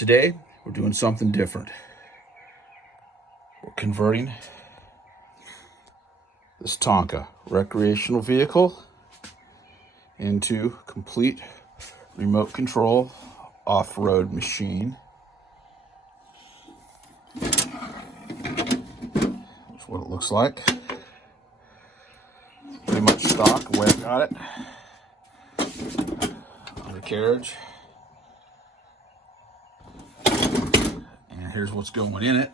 Today, we're doing something different. We're converting this Tonka recreational vehicle into complete remote control off-road machine. That's what it looks like. Pretty much stock, the way I got it. Undercarriage. And here's what's going in it.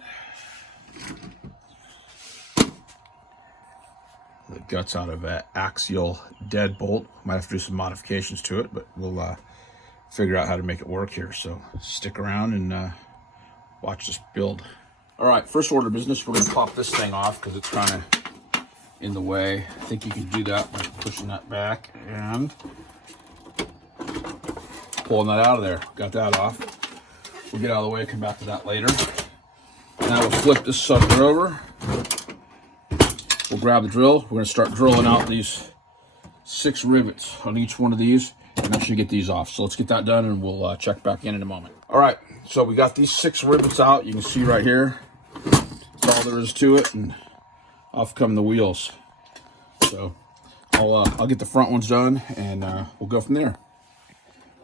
The guts out of an axial deadbolt. Might have to do some modifications to it, but we'll figure out how to make it work here. So stick around and watch this build. All right, first order of business, we're gonna pop this thing off because it's kind of in the way. I think you can do that by pushing that back and pulling that out of there. Got that off. We'll get out of the way, come back to that later. Now we'll flip this sucker over. We'll grab the drill. We're gonna start drilling out these 6 rivets on each one of these and actually get these off. So let's get that done and we'll check back in a moment. All right, so we got these 6 rivets out. You can see right here. That's all there is to it, and off come the wheels. So I'll get the front ones done and we'll go from there.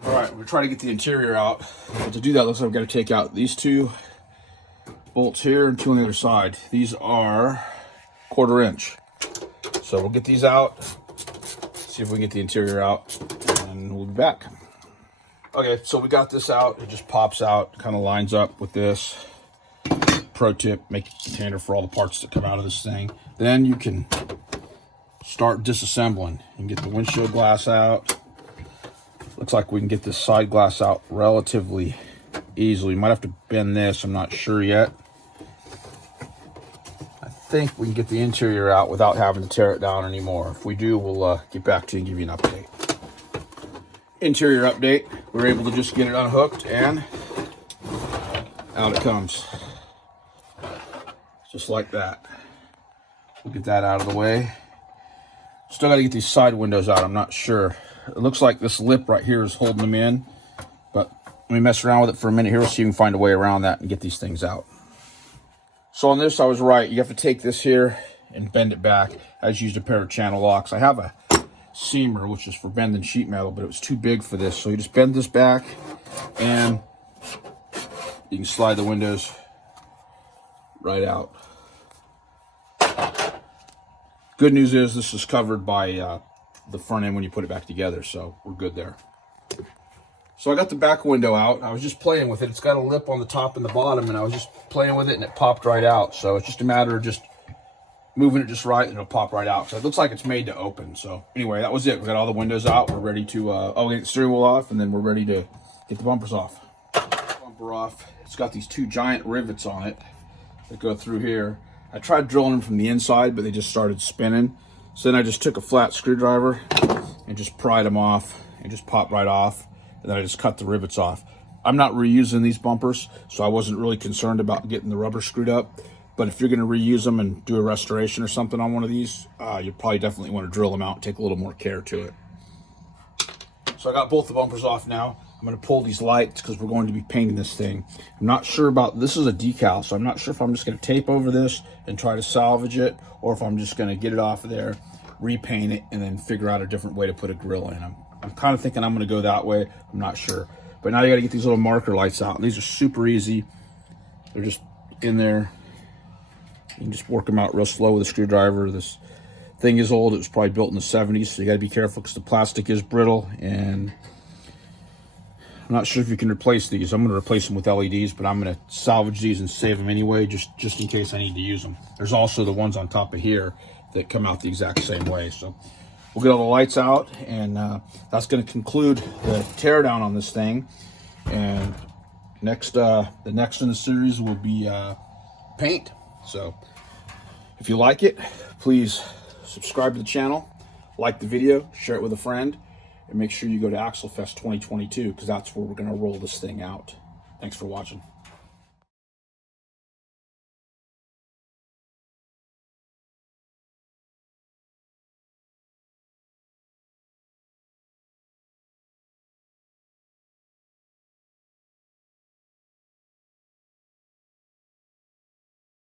All right, we're trying to get the interior out. But to do that, looks like we've got to take out these 2 bolts here and 2 on the other side. These are 1/4 inch. So we'll get these out, see if we can get the interior out, and we'll be back. Okay, so we got this out. It just pops out, kind of lines up with this. Pro tip, make a container for all the parts that come out of this thing. Then you can start disassembling and get the windshield glass out. Looks like we can get this side glass out relatively easily. Might have to bend this, I'm not sure yet. I think we can get the interior out without having to tear it down anymore. If we do, we'll get back to you and give you an update. Interior update, we were able to just get it unhooked and out it comes. Just like that. We'll get that out of the way. Still got to get these side windows out, I'm not sure. It looks like this lip right here is holding them in, but let me mess around with it for a minute here, see if you can find a way around that and get these things out. So on this, I was right. You have to take this here and bend it back. I just used a pair of channel locks. I have a seamer, which is for bending sheet metal, but it was too big for this. So you just bend this back and you can slide the windows right out. Good news is this is covered by the front end when you put it back together, so we're good there. So I got the back window out. I was just playing with it. It's got a lip on the top and the bottom, and I was just playing with it, and it popped right out. So it's just a matter of just moving it just right, and it'll pop right out. So it looks like it's made to open. So anyway, that was it. We got all the windows out. We're ready to, get the steering wheel off, and then we're ready to get the bumpers off. Bumper off. It's got these 2 giant rivets on it that go through here. I tried drilling them from the inside, but they just started spinning. So then I just took a flat screwdriver and just pried them off and just popped right off. And then I just cut the rivets off. I'm not reusing these bumpers, so I wasn't really concerned about getting the rubber screwed up. But if you're gonna reuse them and do a restoration or something on one of these, you probably definitely wanna drill them out and take a little more care to it. So I got both the bumpers off now. I'm gonna pull these lights because we're going to be painting this thing. I'm not sure about, this is a decal, so I'm not sure if I'm just gonna tape over this and try to salvage it, or if I'm just gonna get it off of there, repaint it, and then figure out a different way to put a grill in. I'm kind of thinking I'm gonna go that way. I'm not sure. But now you gotta get these little marker lights out. And these are super easy. They're just in there. You can just work them out real slow with a screwdriver. This thing is old. It was probably built in the 70s, so you gotta be careful because the plastic is brittle, and I'm not sure if you can replace these. I'm gonna replace them with LEDs, but I'm gonna salvage these and save them anyway, just in case I need to use them. There's also the ones on top of here that come out the exact same way. So we'll get all the lights out, and that's gonna conclude the teardown on this thing. And the next in the series will be paint. So if you like it, please subscribe to the channel, like the video, share it with a friend, and make sure you go to Axialfest 2022 because that's where we're going to roll this thing out. Thanks for watching.